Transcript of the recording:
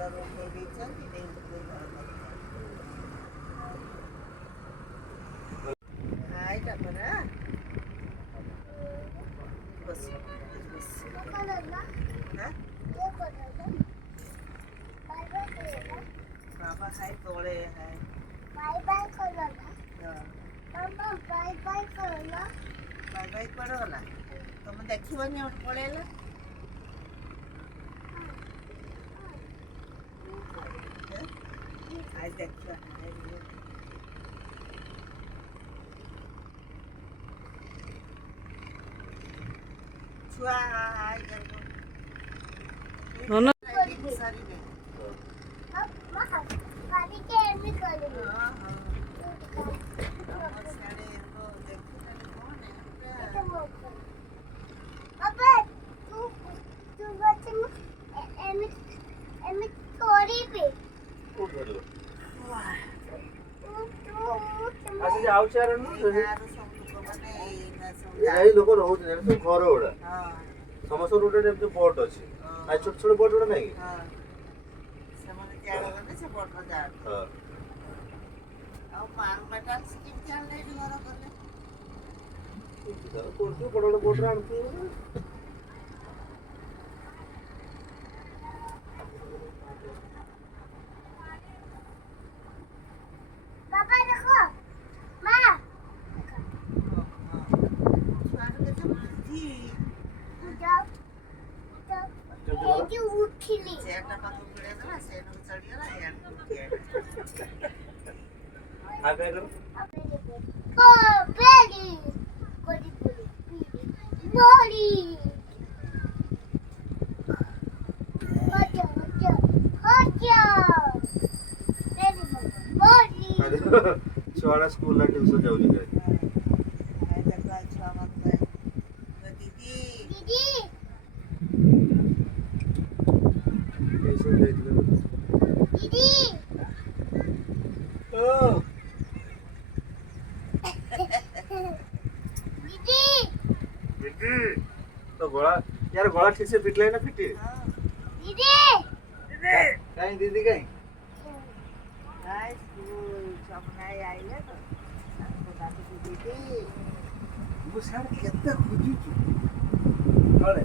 Room नहीं ଦେଇଛନ୍ତି ଦେଇଥିଲେ हाय टपरा बस बस हाँ बाबा हाय तोड़े हाय बाय बाय करो ना मामा बाय बाय करो ना बाय बाय करो ना तुम देखिबनी और पळेला हाय देखिबा छुआ हाय No, no. सारी ने अब मां गाड़ी के एमी करी हां हां सारे तो देखने कौन है अबे तू बच्चे में एमी एमी थोड़ी भी କୋଉଠି ଧରିବ? तू ଆସି ଯାଉଛି ଆରେ ନୁ यार सब लोग माने ना सब ଏଇ ଲୋକ ରହୁଛନ୍ତି ଏଠି ସବୁ ଘର ଗୁଡା हां ସମସ୍ତଙ୍କର ଗୋଟେ ଏମିତି ବୋଟ ଅଛି ଆଉ ଛୋଟ ଛୋଟ ବୋଟ ଗୁଡା ନାହିଁ କି? हां ସେମାନେ ଜାଳ ଗଲେ ସେ ବଡ ଜାଳ ହଁ ଆଉ ମାର ମେଟାଲ ସ୍କିମ୍ ଚାଲେ ଏଠି ଘର କଲେ ତାର କରୁଥିବ ବଡ ବଡ ବୋଟରେ ଆଣୁଥିବ पापा देखो मां ଛୁଆର କେତେ ବୁଦ୍ଧି जाओ ये जो उठली ଚେୟାରଟା ପାଖକୁ ପଳେଇ ଗଲା ସେଠୁ ଚଢିଗଲା ଇଆଡକୁ ଉଠି ଆଉ କାଇଁ କର ओ बेली कोडी कोडी नोरी हजा हजा हजा बेली मोरी ଛୁଆଟା ସ୍କୁଲ ନା ଟ୍ୟୁସନ ଯାଉଛି କାଇଁ ଆଇ ଦେଖ ଛୁଆ ମାନେ ଦିଦି दीदी ଟ୍ୟୁସନ ଯାଇଥିଲେ दीदी ଓ दीदी ଦିଦି ତ ଗଳା यार ଗଳା ଠିକ ସେ ଫିଟଲା ନା ଫିଟି दीदी କାଇଁ ଦିଦି କାଇଁ ଗାଇ ସ୍କୁଲ ଛୁଆ ମାନେ ଆଇଲେ ତ ତାଙ୍କୁ ଡାକିକି ଦିଦି ମୁଁ ସାର୍ କେତେ ଖୋଜୁଛୁ ତଳେ